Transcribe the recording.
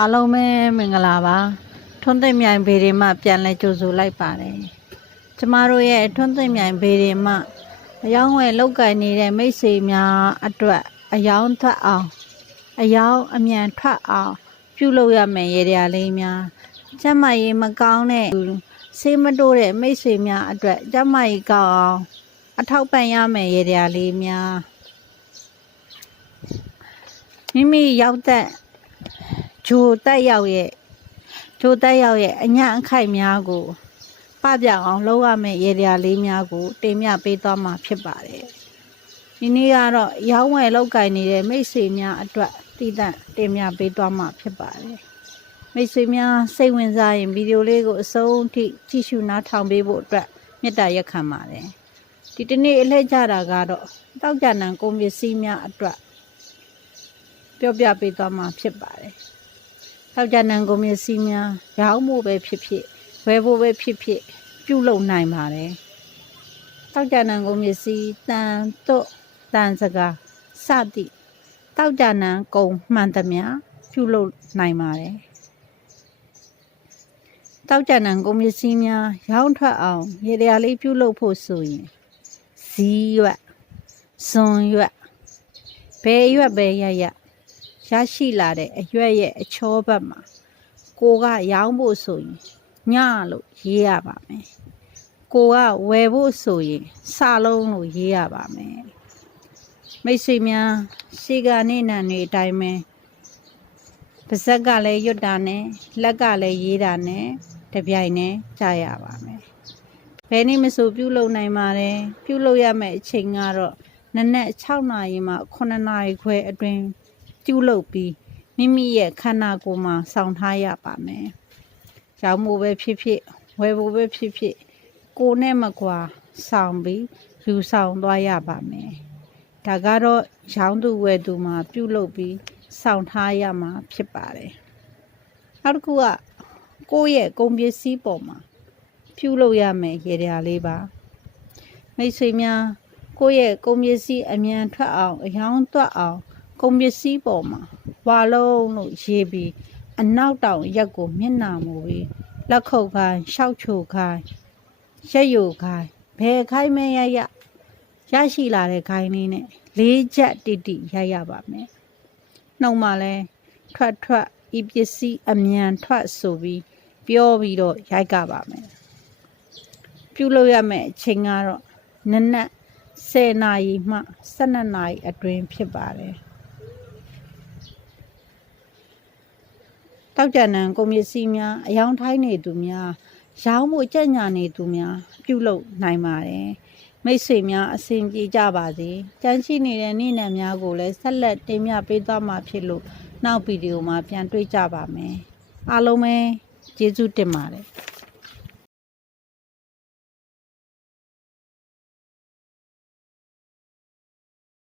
အားလုံးပဲမင်္ဂလာပါထွန်းသိမ့်မြိုင်ဘေးတွေမှပြန်လဲကြိုဆိုလိုက်ပါတယ်ကျမတို့ရဲ့ထွန်းသိမ့်မြိုင်ဘေးတွေမှအယောင်းဝယ်လောက်ကင်နေတဲ့မိတ်ဆွေများအတွက်အယောင်းထွက်အောင်အယောင်းအမြန်ထွက်အောင်ပြုလုပ်ရမယ်ရေရာလေးများကျမကြီးမကောင်းတဲ့ဆေးမတိုးတဲ့မိတ်ဆွေများအတွက်ကျမကြီးကောင်းအောင်အထောက်ပံ့ရမယ်ရေရာလေးများမိမိရောက်တဲ့ဂျိုတက်ရောက်ရဲ့အညံ့အခိုက်များကိုပပြအောင်လုပ်ရမယ့်ရေရာလေးများကိုတင်ပြပေးသွားမှာဖြစ်ပါတယ်။ဒီနေ့ကတော့ရောင်းဝယ်လောက်ကင်နေတဲ့မိတ်ဆွေများအတွက်တည်တံ့တင်ပြပေးသွားမှာဖြစ်ပါတယ်။မိတ်ဆွေများစိတ်ဝင်စားရင်ဗီဒီယိုလေးကိုအဆုံးထိကြည့်ရှုနားထောင်ပေးဖို့အတွက်မေတ္တာရက်ခံပါတယ်။ဒီတနေ့အလှည့်ကြတာကတော့တောက်ကြနံကုန်ပစ္စည်းများအတွက်ပြောပြပေးသွားမှာဖြစ်ပါတယ်။တောက်ကြနံကုန်ပစ္စည်းများရောင်းဖို့ပဲဖြစ်ဖြစ်ဝယ်ဖို့ပဲဖြစ်ဖြစ်ပြုလုပ်နိုင်ပါတယ်။တောက်ကြနံကုန်ပစ္စည်းတန်တော့တန်စကားစသည်တောက်ကြနံကုန်မှန်သမျှပြုလုပ်နိုင်ပါတယ်။တောက်ကြနံကုန်ပစ္စည်းများရောင်းထွက်အောင်ရေရာလေးပြုလုပ်ဖို့ဆိုရင်ဇီးရွက်စွန်ရွက်ဘယ်ရွက်ပဲရရှိလာတဲ့အရွက်ရဲ့အချောဘက်မှာကိုကရောင်းဖို့ဆိုရင်ညလို့ရေးရပါမယ်ကိုကဝယ်ဖို့ဆိုရင်စလုံးလို့ရေးရပါမယ်မိတ်ဆွေများရှေ့ကနေနံနေအတိုင်းပဲပါဇက်ကလည်းရွတ်တာနဲ့လက်ကလည်းရေးတာနဲ့တပြိုင်နဲ့ကြာရပါမယ်ဘယ်နည်းမဆိုပြုလုပ်နိုင်ပါတယ်ပြုလုပ်ရမယ့်အချိန်ကတော့နနက်6နာရီမှ9နာရီခွဲအတွင်းပြုလုပ်ပြီးမိမိရဲ့ခန္ဓာကိုယ်မှာစောင့်ထားရပါမယ်။ရောင်းဖို့ပဲဖြစ်ဖြစ်ဝယ်ဖို့ပဲဖြစ်ဖြစ်ကိုယ်နဲ့မကွာဆောင်ပြီးယူဆောင်သွားရပါမယ်။ဒါကတော့ရောင်းသူဝယ်သူမှာပြုလုပ်ပြီးစောင့်ထားရမှာဖြစ်ပါတယ်။နောက်တစ်ခုကကိုယ့်ရဲ့ကုန်ပစ္စည်းပေါ်မှာပြုလုပ်ရမယ်ရေရာလေးပါ။မိတ်ဆွေများကိုယ့်ရဲ့ကုန်ပစ္စည်းအမြန်ထွက်အောင်အယောင်းသွက်အောင်ကုန်ပစ္စည်းပေါ်မှာဝါလုံးလို့ရေးပြီးအနောက်တောင်ရက်ကိုမျက်နှာမူပြီးလက်ခုပ်ခိုင်းရှောက်ချိုခိုင်းရက်ယိုခိုင်းဘယ်ခိုင်းမဲရရှိလာတဲ့ခိုင်းလေးနဲ့လေးချက်တိရပါမယ်နှုံမှလဲထွက်ဤပစ္စည်းအမြန်ထွက်ဆိုပြီးပြောပြီးတော့ရိုက်ကပါမယ်ပြုလုပ်ရမယ့်အချိန်ကတော့နနက်10နာရီမှ12နာရီအတွင်းဖြစ်ပါတယ်တောက်ကြနံကုန်ပစ္စည်းများအယောင်ထိုင်းနေသူများရောင်းဖို့ကြက်ညာနေသူများပြုလုပ်နိုင်ပါတယ်မိတ်ဆွေများအစဉ်ပြေကြပါစေကြမ်းရှိနေတဲ့နေ့နံများကိုလည်းဆက်လက်တင်ပြပေးသွားမှာဖြစ်လို့နောက်ဗီဒီယိုမှာပြန်တွေ့ကြပါမယ်အားလုံးပဲကျေးဇူးတင်ပါတယ်